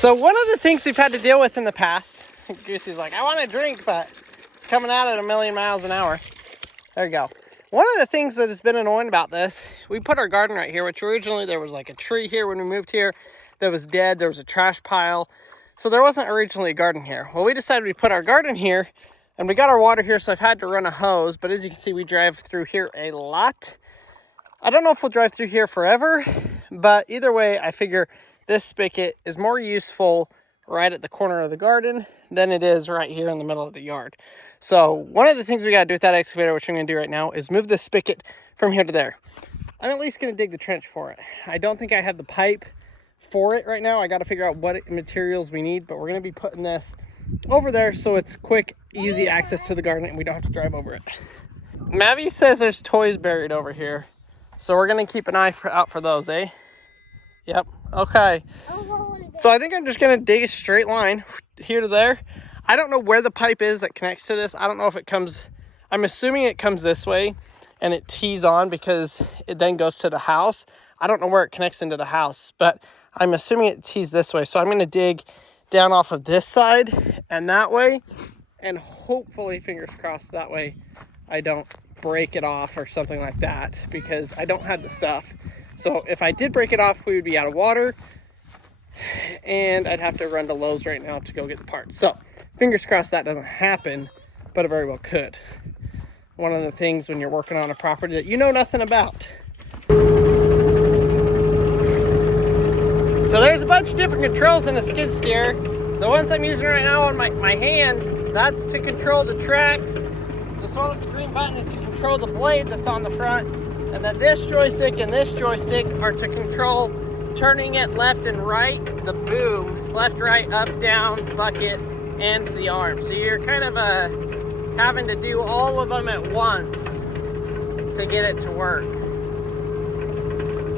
So one of the things we've had to deal with in the past, Goosey's like, I want a drink, but it's coming out at 1,000,000 miles an hour. There you go. One of the things that has been annoying about this, we put our garden right here, which originally there was like a tree here when we moved here that was dead. There was a trash pile. So there wasn't originally a garden here. Well, we decided we put our garden here and we got our water here. So I've had to run a hose, but as you can see, we drive through here a lot. I don't know if we'll drive through here forever, but either way, I figure this spigot is more useful right at the corner of the garden than it is right here in the middle of the yard. So one of the things we got to do with that excavator, which I'm going to do right now, is move this spigot from here to there. I'm at least going to dig the trench for it. I don't think I have the pipe for it right now. I got to figure out what materials we need, but we're going to be putting this over there so it's quick, easy access to the garden and we don't have to drive over it. Mavi says there's toys buried over here, so we're going to keep an eye out for those, eh? Yep. Okay. So I think I'm just going to dig a straight line here to there. I don't know where the pipe is that connects to this. I don't know if it comes, I'm assuming it comes this way and it tees on because it then goes to the house. I don't know where it connects into the house, but I'm assuming it tees this way. So I'm going to dig down off of this side and that way, and hopefully, fingers crossed, that way I don't break it off or something like that, because I don't have the stuff. So if I did break it off, we would be out of water and I'd have to run to Lowe's right now to go get the parts. So fingers crossed that doesn't happen, but it very well could. One of the things when you're working on a property that you know nothing about. So there's a bunch of different controls in a skid steer. The ones I'm using right now on my hand, that's to control the tracks. This one with the green button is to control the blade that's on the front. And then this joystick and this joystick are to control turning it left and right, the boom, left, right, up, down, bucket, and the arm. So you're kind of having to do all of them at once to get it to work.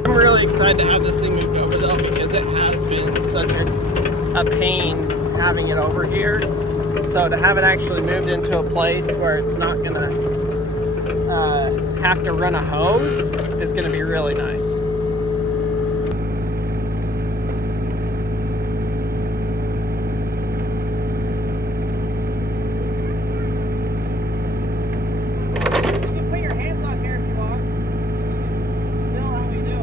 I'm really excited to have this thing moved over though, because it has been such a pain having it over here. So to have it actually moved into a place where it's not gonna have to run a hose is going to be really nice. You can put your hands on here if you want. Feel how we do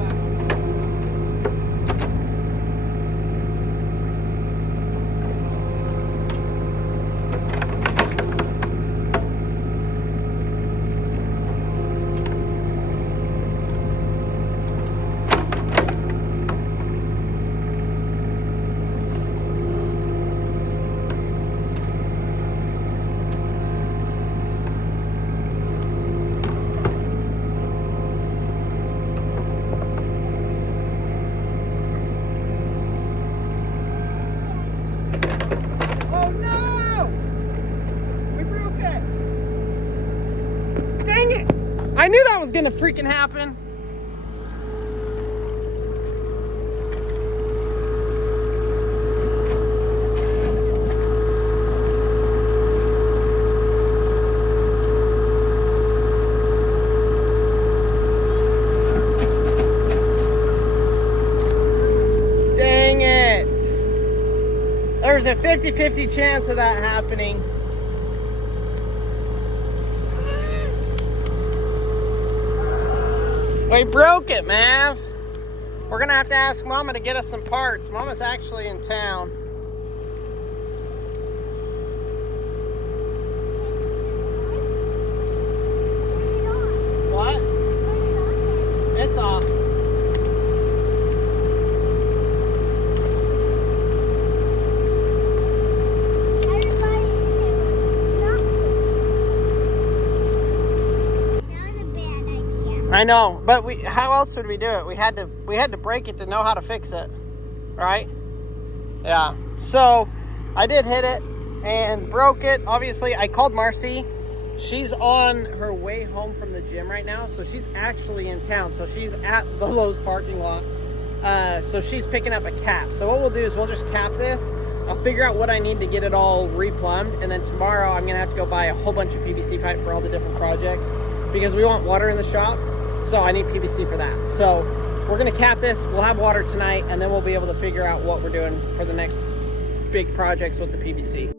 I knew that was gonna freaking happen. Dang it. There's a 50-50 chance of that happening. We broke it, Mav. We're gonna have to ask Mama to get us some parts. Mama's actually in town. What? It's off. I know, but how else would we do it? We had to break it to know how to fix it, right? Yeah. So I did hit it and broke it. Obviously, I called Marcy. She's on her way home from the gym right now, so she's actually in town. So she's at the Lowe's parking lot. So she's picking up a cap. So what we'll do is we'll just cap this. I'll figure out what I need to get it all replumbed, and then tomorrow I'm gonna have to go buy a whole bunch of PVC pipe for all the different projects because we want water in the shop. So I need PVC for that. So we're gonna cap this, we'll have water tonight, and then we'll be able to figure out what we're doing for the next big projects with the PVC.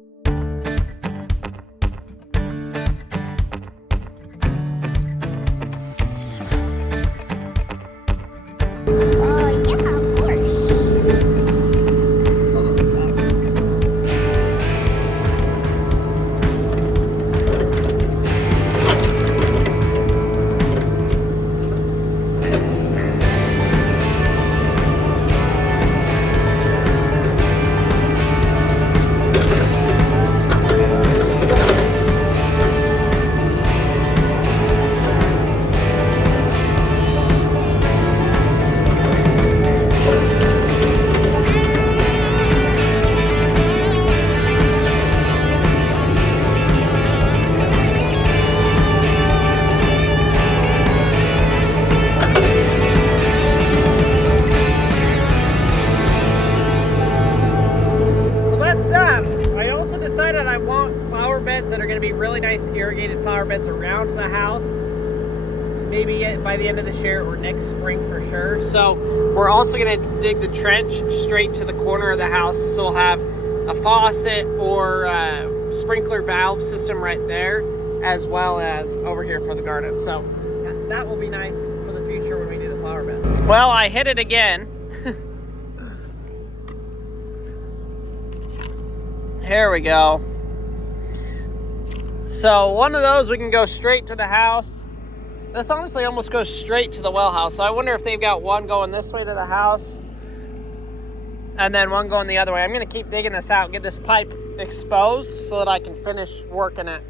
That are going to be really nice irrigated flower beds around the house, maybe by the end of this year or next spring for sure. So we're also going to dig the trench straight to the corner of the house, so we'll have a faucet or a sprinkler valve system right there, as well as over here for the garden. So that will be nice for the future when we do the flower bed. Well, I hit it again. Here we go. So one of those, we can go straight to the house. This honestly almost goes straight to the well house. So I wonder if they've got one going this way to the house and then one going the other way. I'm going to keep digging this out, get this pipe exposed so that I can finish working it.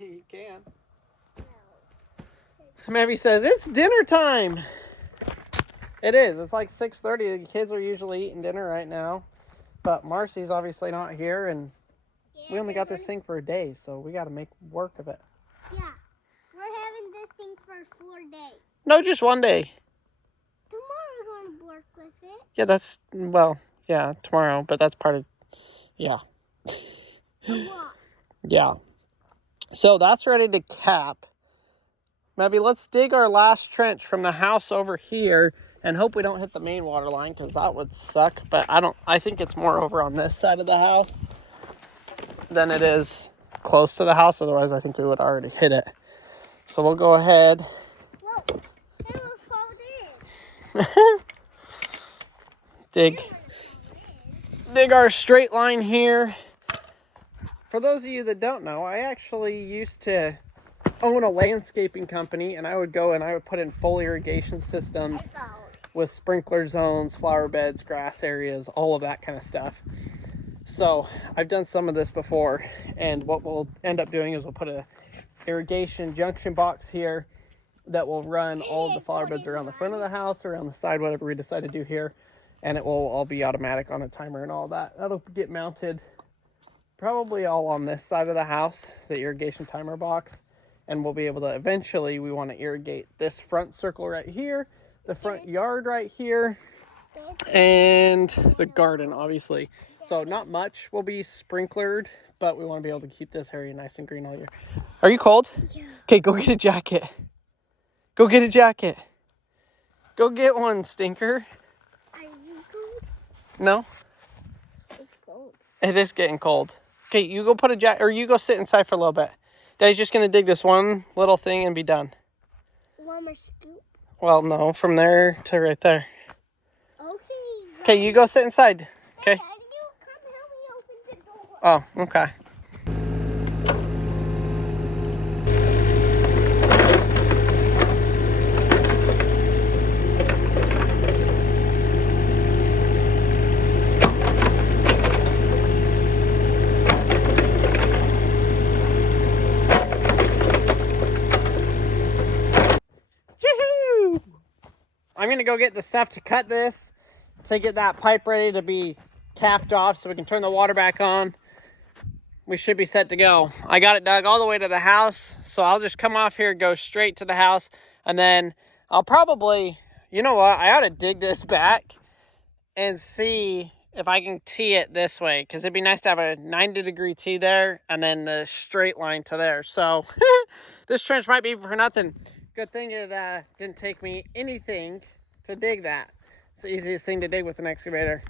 You can. Maybe says it's dinner time. It is. It's like 6:30. The kids are usually eating dinner right now, but Marcy's obviously not here, and we only got this thing for a day, so we got to make work of it. Yeah, we're having this thing for 4 days. No, just one day. Tomorrow we're going to work with it. Yeah, that's, well, yeah, tomorrow, but that's part of, yeah. What? Yeah. So that's ready to cap. Maybe let's dig our last trench from the house over here and hope we don't hit the main water line, because that would suck. But I think it's more over on this side of the house than it is close to the house. Otherwise, I think we would already hit it. So we'll go ahead. Whoa, it will fall in. Dig our straight line here. For those of you that don't know, I actually used to own a landscaping company, and I would go and I would put in full irrigation systems with sprinkler zones, flower beds, grass areas, all of that kind of stuff. So I've done some of this before, and what we'll end up doing is we'll put a irrigation junction box here that will run all of the flower beds around the front of the house, around the side, whatever we decide to do here, and it will all be automatic on a timer and all that. That'll get mounted probably all on this side of the house, the irrigation timer box, and we'll be able to eventually, we want to irrigate this front circle right here, the front yard right here, and the garden, obviously. So not much will be sprinklered, but we want to be able to keep this area nice and green all year. Are you cold? Yeah. Okay, go get a jacket. Go get a jacket. Go get one, stinker. Are you cold? No? It's cold. It is getting cold. Okay, you go put a jacket, or you go sit inside for a little bit. Daddy's just going to dig this one little thing and be done. One more scoop? Well, no, from there to right there. Okay. Okay, you go sit inside. Okay. Dad, you come help me open the door. Oh, okay. I'm going to go get the stuff to cut this, to get that pipe ready to be capped off so we can turn the water back on. we should be set to go. I got it dug all the way to the house, so I'll just come off here, go straight to the house, and then I'll probably, you know what, I ought to dig this back and see if I can tee it this way, because it'd be nice to have a 90-degree tee there and then the straight line to there. So this trench might be for nothing. Good thing it didn't take me anything to dig that. It's the easiest thing to dig with an excavator.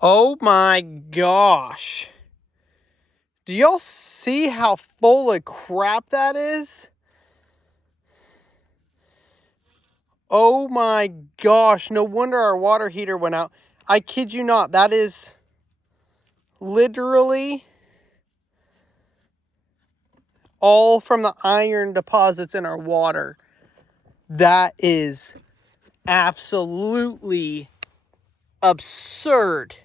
Oh my gosh. Do y'all see how full of crap that is? Oh my gosh. No wonder our water heater went out. I kid you not. That is literally all from the iron deposits in our water. That is absolutely absurd.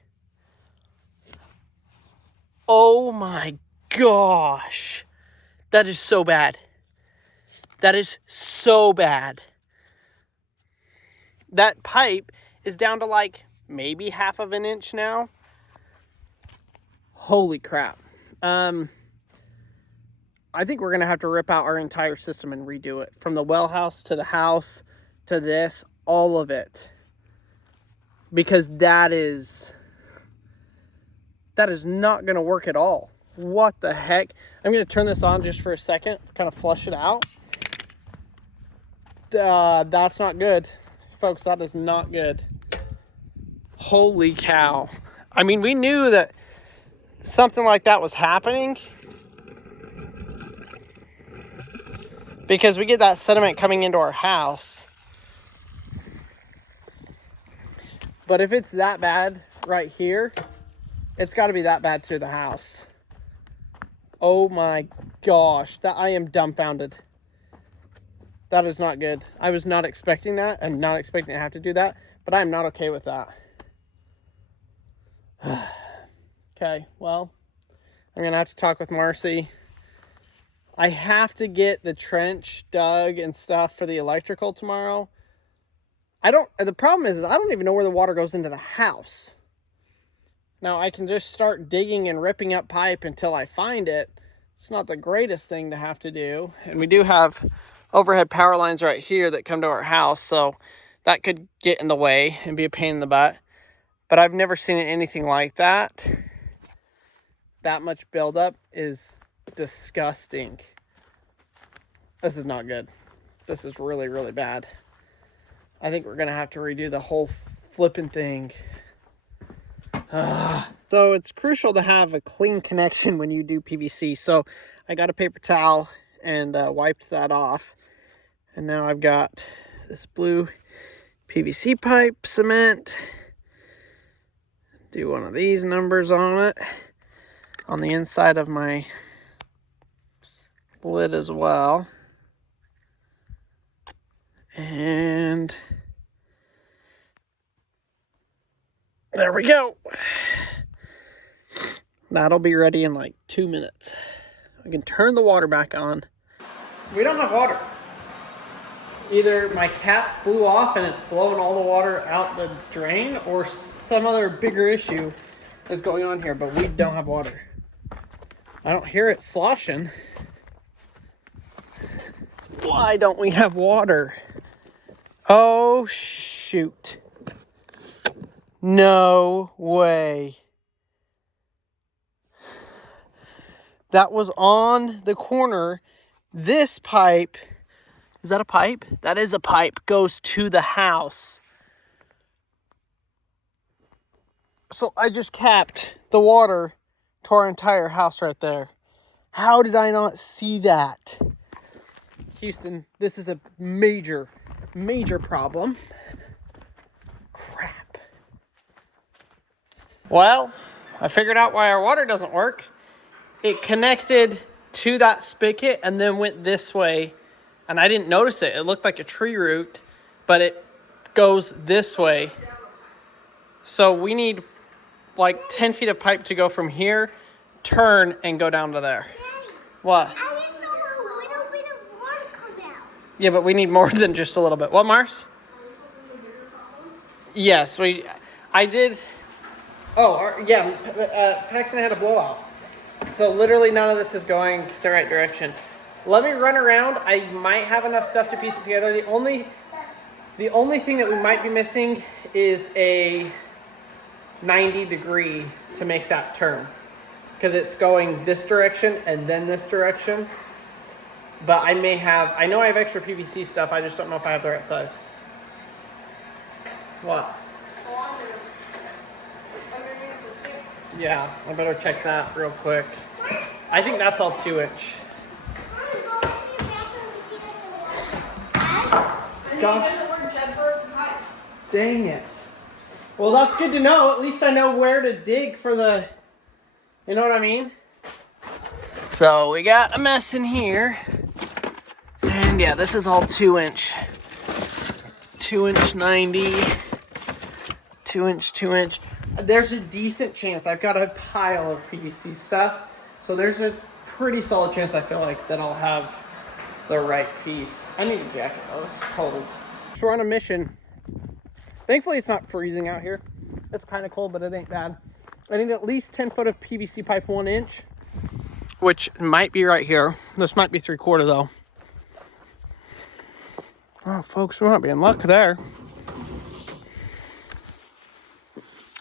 Oh my gosh. That is so bad. That is so bad. That pipe is down to like maybe half of an inch now. Holy crap. I think we're going to have to rip out our entire system and redo it. From the well house to the house to this, all of it. Because that is not going to work at all. What the heck? I'm going to turn this on just for a second, kind of flush it out. That's not good. Folks, that is not good. Holy cow. I mean, we knew that something like that was happening because we get that sediment coming into our house. But if it's that bad right here, it's got to be that bad through the house. Oh my gosh, I am dumbfounded. That is not good. I was not expecting that. I'm not expecting to have to do that, but I'm not okay with that. Okay, well, I'm going to have to talk with Marcy. I have to get the trench dug and stuff for the electrical tomorrow. The problem is I don't even know where the water goes into the house. Now, I can just start digging and ripping up pipe until I find it. It's not the greatest thing to have to do. And we do have overhead power lines right here that come to our house, so that could get in the way and be a pain in the butt. But I've never seen anything like that. That much buildup is disgusting. This is not good. This is really, really bad. I think we're going to have to redo the whole flipping thing. So it's crucial to have a clean connection when you do PVC. So I got a paper towel and wiped that off. And now I've got this blue PVC pipe cement. Do one of these numbers on it. On the inside of my lid as well. And there we go. That'll be ready in like 2 minutes. I can turn the water back on. We don't have water. Either my cap blew off and it's blowing all the water out the drain, or some other bigger issue is going on here, but we don't have water. I don't hear it sloshing. Why don't we have water? Oh, shoot. No way. That was on the corner. This pipe, is that a pipe? That is a pipe, goes to the house. So I just capped the water to our entire house right there. How did I not see that? Houston, this is a major, major problem. Crap. Well, I figured out why our water doesn't work. It connected to that spigot and then went this way. And I didn't notice it. It looked like a tree root, but it goes this way. So we need like 10 feet of pipe to go from here, turn, and go down to there. Daddy, What? I just saw a Yeah, but we need more than just a little bit. What, Mars? Yes, I did. Oh, yeah, Paxton had a blowout. So literally none of this is going the right direction. Let me run around. I might have enough stuff to piece it together. The only thing that we might be missing is a 90-degree to make that turn. Because it's going this direction and then this direction. But I know I have extra PVC stuff. I just don't know if I have the right size. What? Yeah, I better check that real quick. I think that's all 2-inch. Gosh. Dang it. Well, that's good to know. At least I know where to dig for the, you know what I mean? So we got a mess in here. And yeah, this is all 2-inch. 2-inch 90. 2-inch. There's a decent chance. I've got a pile of PVC stuff. So there's a pretty solid chance, I feel like, that I'll have the right piece. I need a jacket though, it's cold. So we're on a mission. Thankfully it's not freezing out here. It's kind of cold, but it ain't bad. I need at least 10 foot of PVC pipe 1-inch, which might be right here. This might be 3/4 though. Oh, folks, we might be in luck there.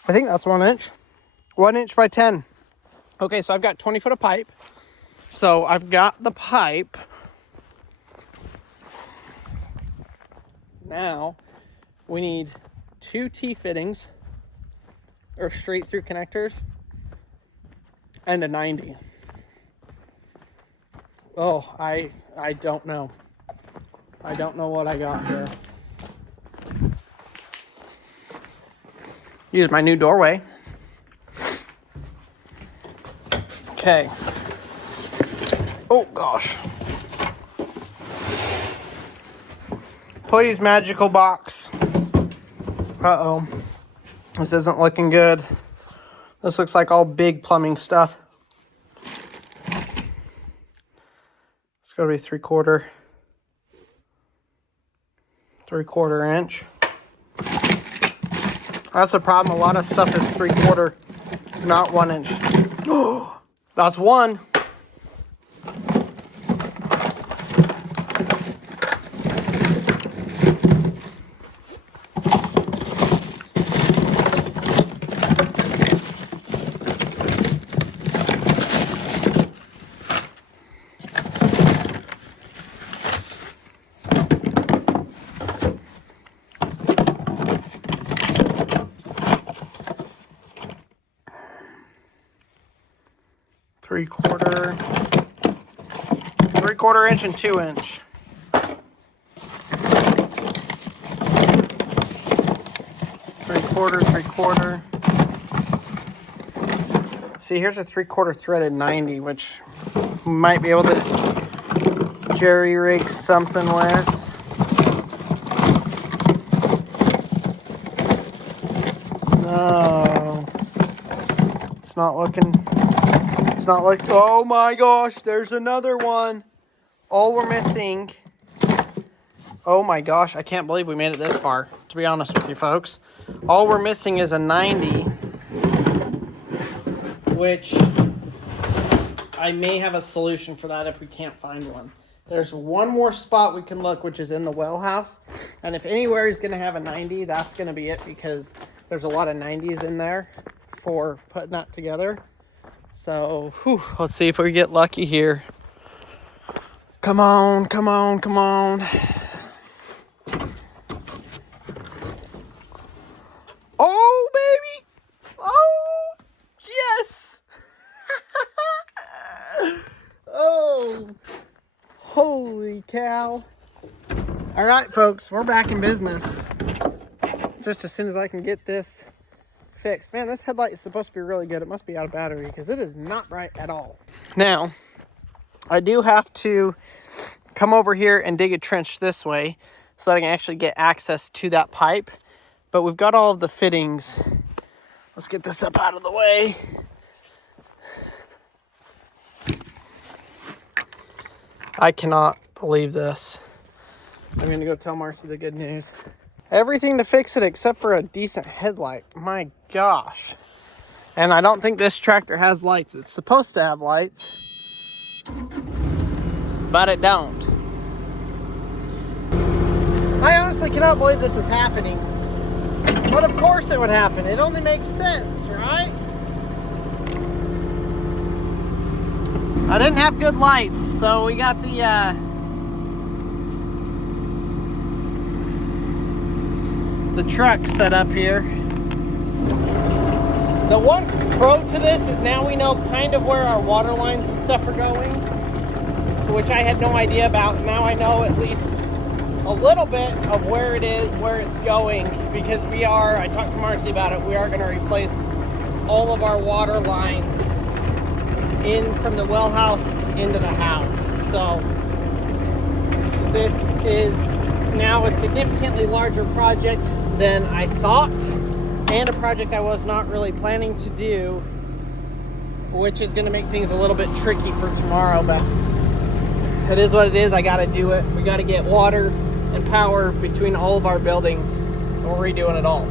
I think that's 1-inch. 1-inch by 10. Okay, so I've got 20 foot of pipe. So I've got the pipe. Now we need 2 T-fittings or straight through connectors and a 90. Oh, I don't know. I don't know what I got here. Use my new doorway. Okay. Oh gosh. Please, magical box. Uh-oh. This isn't looking good. This looks like all big plumbing stuff. It's gotta be 3/4. 3/4 inch. That's the problem. A lot of stuff is 3/4, not 1-inch. That's one. Three-quarter inch and 2-inch. Three-quarter. See, here's a 3/4 threaded 90, which we might be able to jerry rig something with. No, it's not looking. It's not like, oh my gosh, there's another one. All we're missing, oh my gosh, I can't believe we made it this far, to be honest with you folks. All we're missing is a 90, which I may have a solution for that if we can't find one. There's one more spot we can look, which is in the well house. And if anywhere is gonna have a 90, that's gonna be it, because there's a lot of 90s in there for putting that together. So, let's see if we get lucky here. Come on. Oh, baby! Oh, yes! Oh, holy cow. All right, folks, we're back in business. Just as soon as I can get this fixed. Man, this headlight is supposed to be really good. It must be out of battery because it is not right at all. Now, I do have to come over here and dig a trench this way so that I can actually get access to that pipe. But we've got all of the fittings. Let's get this up out of the way. I cannot believe this. I'm gonna go tell Marcy the good news. Everything to fix it except for a decent headlight. My gosh. And I don't think this tractor has lights. It's supposed to have lights, but it don't. I honestly cannot believe this is happening. But of course it would happen. It only makes sense, right? I didn't have good lights, so we got the truck set up here. The one pro to this is now we know kind of where our water lines and stuff are going, which I had no idea about. Now I know at least a little bit of where it is, where it's going, because I talked to Marcy about it, we are going to replace all of our water lines in from the well house into the house. So this is now a significantly larger project than I thought, and a project I was not really planning to do, which is going to make things a little bit tricky for tomorrow, but it is what it is. I got to do it. We got to get water and power between all of our buildings, and we're redoing it all.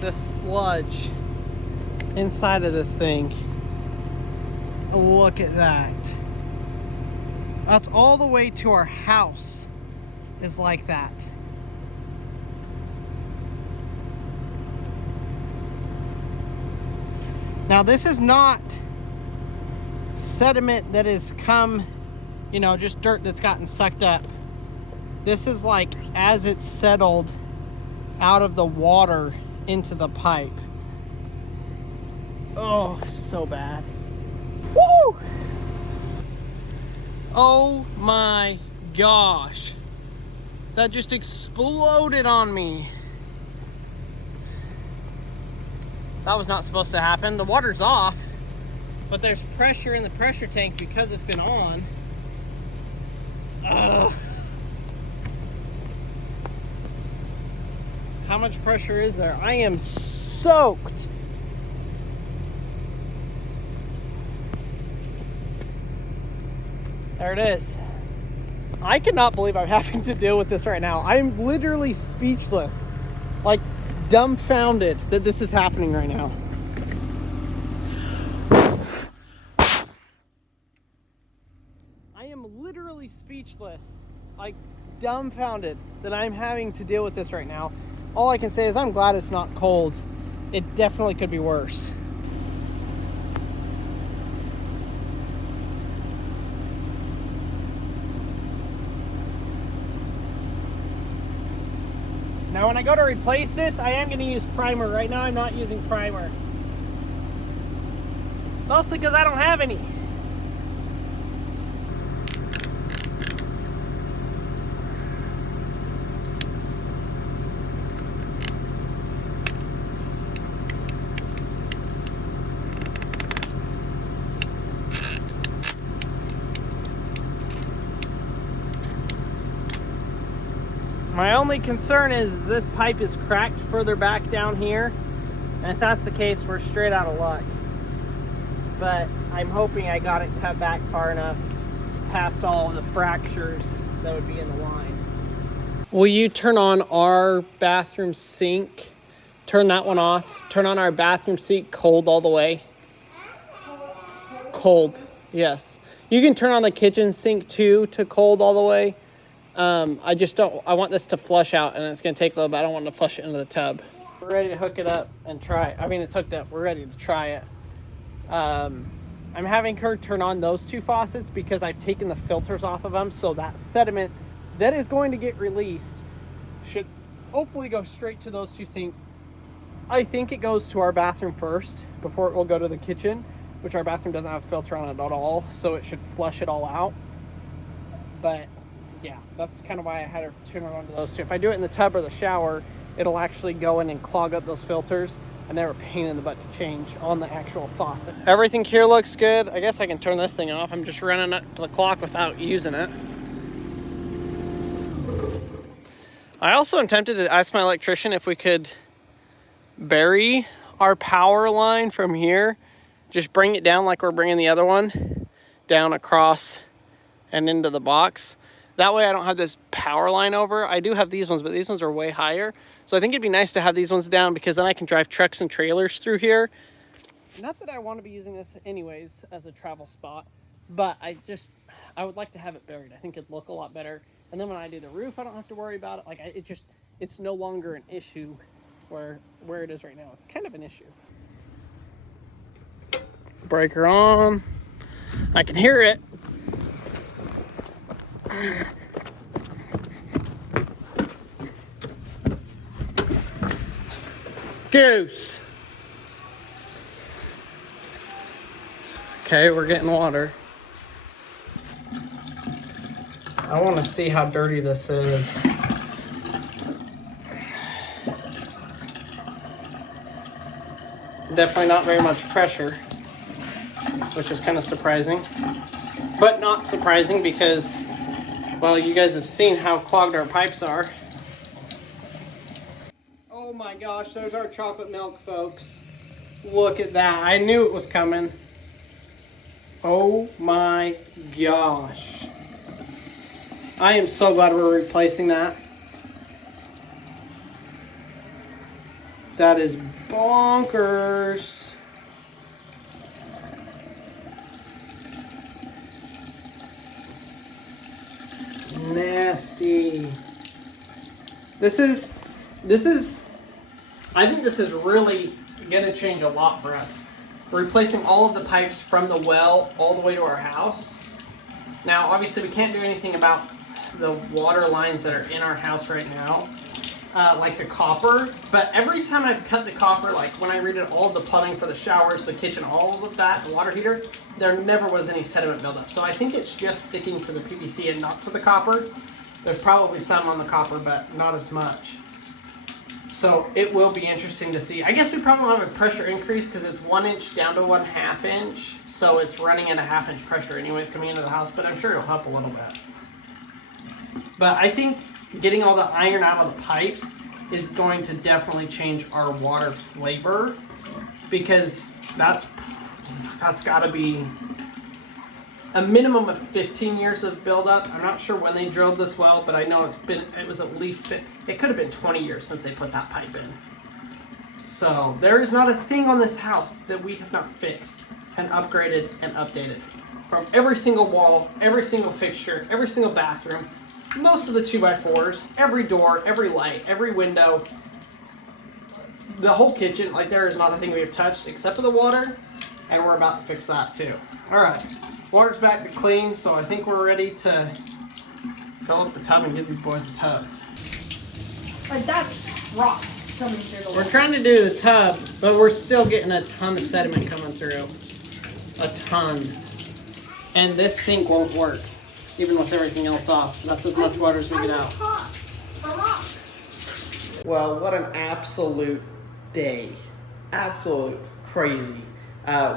The sludge inside of this thing. Look at that. That's all the way to our house is like that. Now this is not sediment that has come, just dirt that's gotten sucked up. This is like as it's settled out of the water into the pipe. Oh, so bad. Woo! Oh my gosh. That just exploded on me. That was not supposed to happen. The water's off, but there's pressure in the pressure tank because it's been on. Ugh. How much pressure is there? I am soaked. There it is. I cannot believe I'm having to deal with this right now. I'm literally speechless, like dumbfounded that this is happening right now. I am literally speechless, like dumbfounded that I'm having to deal with this right now. All I can say is I'm glad it's not cold. It definitely could be worse. Now when I go to replace this, I am going to use primer. Right now I'm not using primer. Mostly because I don't have any. My only concern is this pipe is cracked further back down here, and if that's the case, we're straight out of luck. But I'm hoping I got it cut back far enough past all of the fractures that would be in the line. Will you turn on our bathroom sink? Turn that one off. Turn on our bathroom sink cold all the way. Cold, yes. You can turn on the kitchen sink too to cold all the way. I want this to flush out, and it's going to take a little bit. I don't want to flush it into the tub. We're ready to hook it up and try it. I mean, it's hooked up. We're ready to try it. I'm having her turn on those two faucets because I've taken the filters off of them. So that sediment that is going to get released should hopefully go straight to those two sinks. I think it goes to our bathroom first before it will go to the kitchen. which our bathroom doesn't have a filter on it at all, so it should flush it all out. But yeah, that's kind of why I had her turn it on to those two. If I do it in the tub or the shower, it'll actually go in and clog up those filters, and they're a pain in the butt to change on the actual faucet. Everything here looks good. I guess I can turn this thing off. I'm just running up to the clock without using it. I also am tempted to ask my electrician if we could bury our power line from here. Just bring it down like we're bringing the other one down across and into the box. That way I don't have this power line over. I do have these ones, but these ones are way higher. So I think it'd be nice to have these ones down, because then I can drive trucks and trailers through here. Not that I want to be using this anyways as a travel spot, but I would like to have it buried. I think it'd look a lot better. And then when I do the roof, I don't have to worry about it. Like, it's no longer an issue where it is right now. It's kind of an issue. Breaker on. I can hear it. Goose. Okay, we're getting water. I want to see how dirty this is. Definitely not very much pressure, which is kind of surprising. But not surprising because, well, you guys have seen how clogged our pipes are. Oh my gosh, there's our chocolate milk, folks. Look at that. I knew it was coming. Oh my gosh. I am so glad we're replacing that. That is bonkers. Nasty. I think this is really gonna change a lot for us. We're replacing all of the pipes from the well all the way to our house. Now, obviously we can't do anything about the water lines that are in our house right now, like the copper, but every time I've cut the copper, like when I redid all of the plumbing for the showers, the kitchen, all of that, the water heater, there never was any sediment buildup. So I think it's just sticking to the PVC and not to the copper. There's probably some on the copper, but not as much. So it will be interesting to see. I guess we probably will have a pressure increase because it's 1 inch down to 1/2 inch. So it's running at a 1/2 inch pressure anyways coming into the house, but I'm sure it'll help a little bit. But I think getting all the iron out of the pipes is going to definitely change our water flavor, because that's got to be a minimum of 15 years of buildup. I'm not sure when they drilled this well, but I know it was at least, it could have been 20 years since they put that pipe in. So there is not a thing on this house that we have not fixed and upgraded and updated. From every single wall, every single fixture, every single bathroom, most of the 2x4s, every door, every light, every window, the whole kitchen. Like, there is not a thing we have touched except for the water, and we're about to fix that too. All right, water's back to clean, so I think we're ready to fill up the tub and give these boys a tub. Like, that's rock coming through the water. We're trying to do the tub, but we're still getting a ton of sediment coming through. A ton. And this sink won't work, even with everything else off. That's as much water as we get out. Well, what an absolute day. Absolute crazy.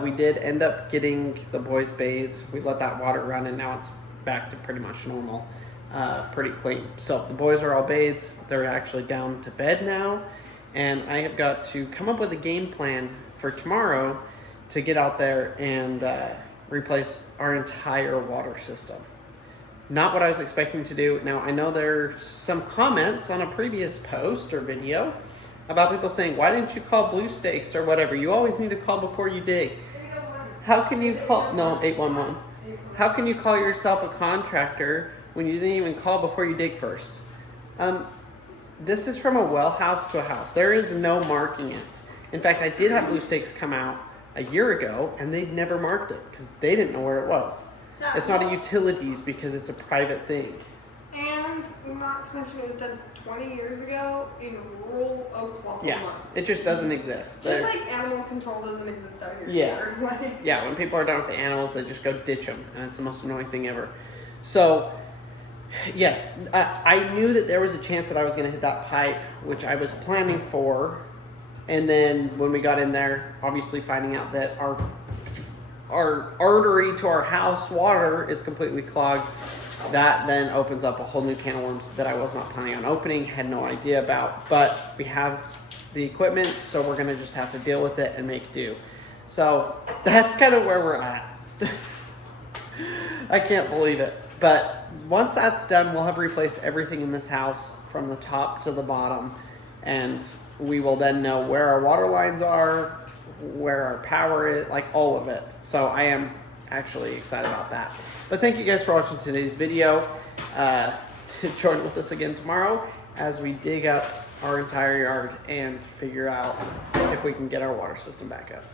We did end up getting the boys bathed. We let that water run, and now it's back to pretty much normal. Pretty clean. So the boys are all bathed. They're actually down to bed now. And I have got to come up with a game plan for tomorrow to get out there and replace our entire water system. Not what I was expecting to do. Now, I know there's some comments on a previous post or video about people saying, why didn't you call Blue Stakes or whatever? You always need to call before you dig. How can you call, no, 811. How can you call yourself a contractor when you didn't even call before you dig first? This is from a well house to a house. There is no marking it. In fact, I did have Blue Stakes come out a year ago, and they'd never marked it because they didn't know where it was. It's not a utilities because it's a private thing. And And not to mention it was done 20 years ago in rural Oklahoma. Yeah, it just doesn't exist. Just like animal control doesn't exist out here. Yeah. Like, Yeah, when people are done with the animals, they just go ditch them, and it's the most annoying thing ever. So, yes, I knew that there was a chance that I was going to hit that pipe, which I was planning for. And then when we got in there, obviously finding out that our artery to our house water is completely clogged, that then opens up a whole new can of worms that I was not planning on opening, had no idea about. But we have the equipment, so we're going to just have to deal with it and make do. So that's kind of where we're at. I can't believe it. But once that's done, we'll have replaced everything in this house from the top to the bottom. And we will then know where our water lines are, where our power is, like all of it. So I am actually excited about that. But thank you guys for watching today's video. Join with us again tomorrow as we dig up our entire yard and figure out if we can get our water system back up.